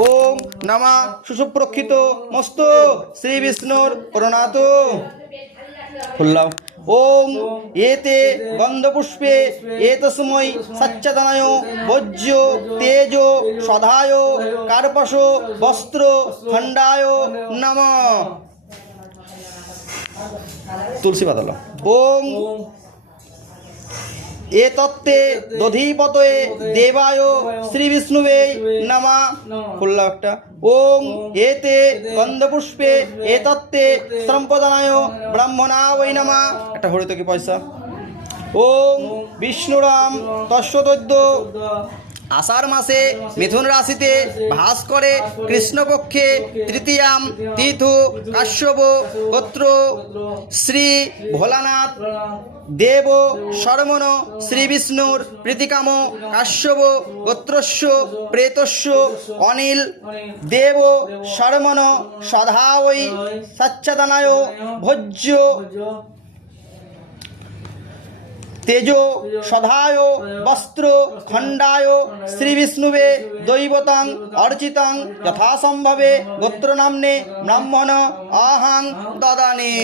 ওম নামা সুসুপ্রক্ষিত মস্ত শ্রী বিষ্ণুর প্রণাত খুললাম ওম এতে গন্ধপুষ্পে এতসময় সচ্চদনয় বজ্র তেজ সদায় কার্পশ বস্ত্র খণ্ডায় নম। তুলসী পাতল ওম এ তত্ত্বে দধীপতয়ে দেবায় শ্রী বিষ্ণুবে নামা। খুললাম একটা। ওম এতে গন্ধপুষ্পে এ তত্ত্বে সম্পদানায় ব্রাহ্মণা ওই নামা। একটা হরিত কি পয়সা। ওম বিষ্ণুরাম তস্বতদ্য আষাঢ় মাসে মিথুন রাশিতে ভাস করে কৃষ্ণপক্ষে তৃতীয়াম তীর্থ কাশ্যপ গোত্র শ্রী ভোলানাথ, দেব শরমণ শ্রী বিষ্ণুর, প্রীতিকাম, কাশ্যপ, গোত্রস্য, প্রেতস্য, অনিল, দেব শরমণ সধাওই সচ্চদনায় ভোজ্য তেজ সধায় বস্ত্র খণ্ডায় শ্রীবিষ্ণুবে দৈবতং অর্চিতং যথাসম্ভবে গোত্রনাম্নে ব্রাহ্মণ আহাং দদানি।